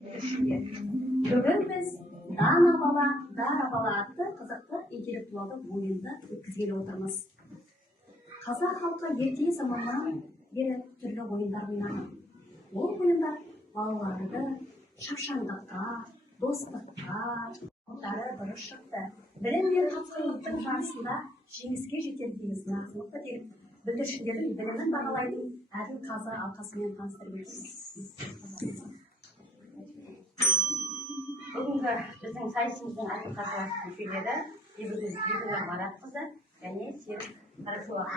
Бүгін біз Дара бала атты қызықты интеллектуалды ойынды өткізгелі отырмыз. Қазақ халқы ерте заманнан бері түрлі ойындар ойнаған. Ол ойындар балаларды шапшаңдыққа, достыққа, дұрыс шықты. Білім мен тапқырлықтың жарысында жеңіске жетер дейміз нақсылықты деп бүлдіршіндердің білімін бағалайтын әділ қазы алқасымен таныстырып өтеміз. Бүгінгі біздің сайысымыздың әділ қазы мүшелері Бибігүл Маратқызы және Серік Қарашуақ.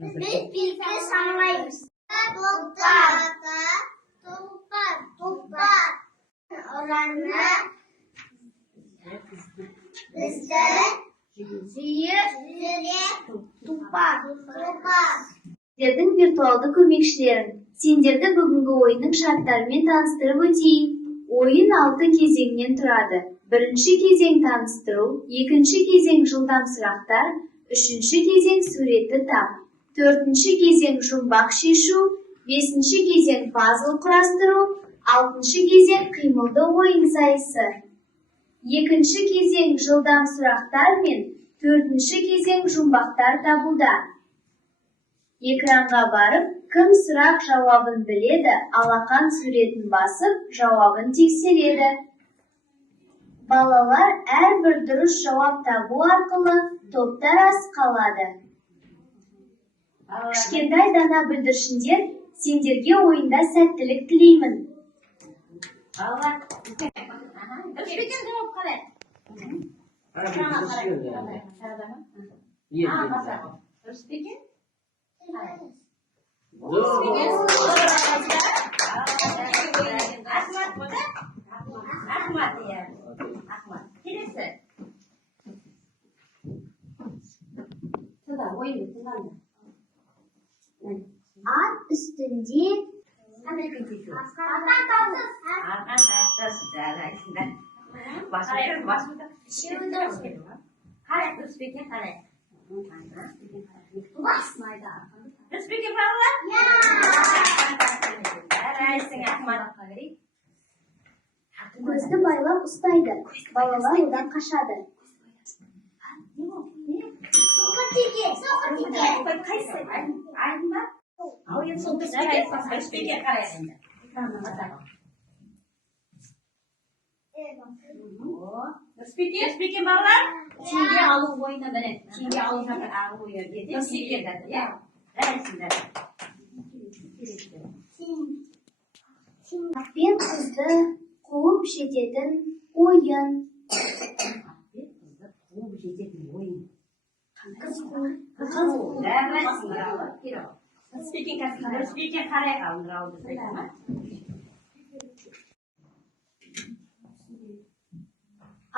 Biz bilgi sanmayız. Toplar. Oranı bizde Сіздердің виртуалды көмекшілерін, сендерді бүгінгі ойынның шарттарымен таныстырып өтейін. Ойын 6 кезеңнен тұрады. Бірінші кезең таныстыру, екінші кезең жылдам сұрақтар, үшінші кезең суретті тап, төртінші кезең жұмбақ шешу, бесінші кезең пазл құрастыру, алтыншы кезең қимылды ойын сайысы. Екінші кезең жылдам сұрақтар мен төртінші кезең жұмбақтар табуда. Экранға барып, кім сұрақ жауабын біледі, алақан суретін басып, жауабын тексереді. Балалар әрбір дұрыс жауап табу арқылы топтар аз қалады. Кішкентай дана бүлдіршіндер, сендерге ойында сәттілік тілеймін. Ат үстінде Üstbeki bağlar? Ya. көзді байлап ұстайды. Балалар одан қашады. Üstbeki bağlar? Теңге алу ойыны біле. Теңге алу жатыр алу ойыны деді. Атпен қызды қуып жететін ойын.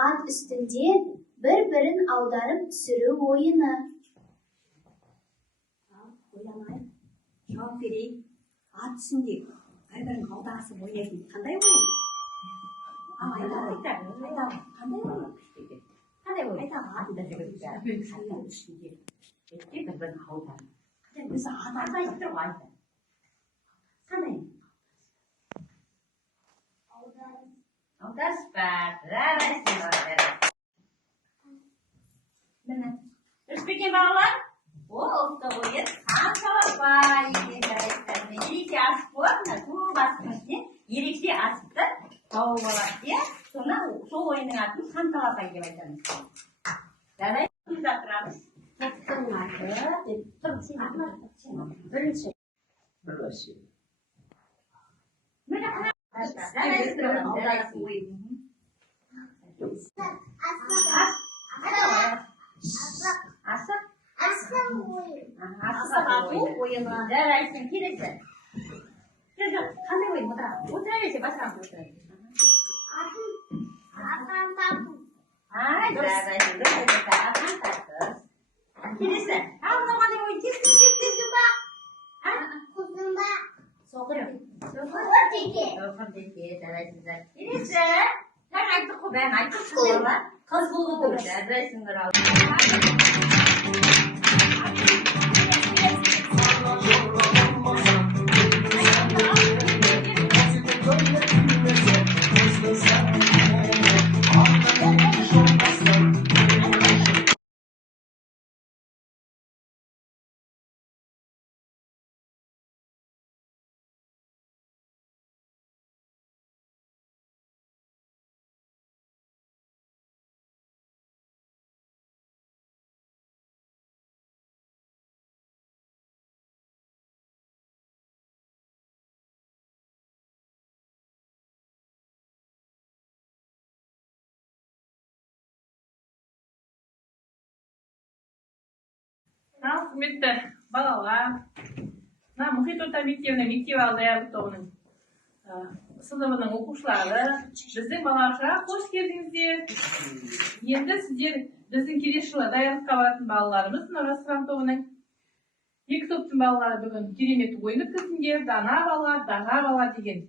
Ат үстінде бір-бірін аударып түсіру ойыны. Ойламай, жауап берейін. Ат үстінде бір-бірін аударысып ойнайтын қандай ойын? Қандай ойын? Өзі ат айтып тұр ғой айтты. Қандай? Üstbeki bağlar? O oldu oyun. Kankalar ерекше асып болады, көп асып кетсе, ерекше асыпты тауып алады де, сонда сол ойынның атын Санталапай деп айтамыз. Жарай, күнде тұрамыз. Топтың аты деп тұр. Бірінші. Міне қана. Асық. Асық ату ойыны. Жарайсың, келесі. Қандай ойын? Отыра берсе басқасы отырады. Жарайсың, келесі. Ал мынау қандай ойын? Тез. Соғыр. Жарайсыңдар. Келесі. Жаңа айттық қой, бәрін айттық. Аз болып отырмыз. Жарайсыңдар ал. Құрметті балалар, мұхит орта мектебінің мектепалды даярлық тобының сыныбының оқушылары, біздің балабақшаға қош келдіңіздер. Енді сіздер біздің келесі жылы даярлыққа баратын балаларымыз, мына жастар тобының екі топтың балалары бүгін керемет ойын өткізіңдер, дана бала, дара бала деген.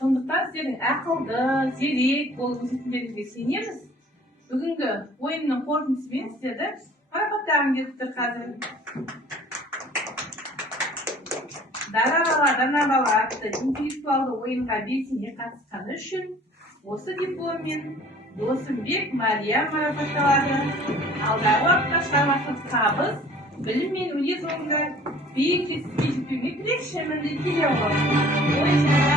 Сондықтан сіздердің ақылды, зерек болып өсетіндеріңізге сенеміз. Бүгінгі ойынның қорытындысымен сіздерді марапаттағым келіп тұр қазір. Дара бала, дана бала атты интеллектуалды ойынға белсене қатысқаны үшін осы дипломмен Досымбек Мариям марапатталады. Алдағы уақытта шығармашылық табыс, білім мен өнер жолында биік жетістікке жетуіне тілекшімін деп келе отырмын.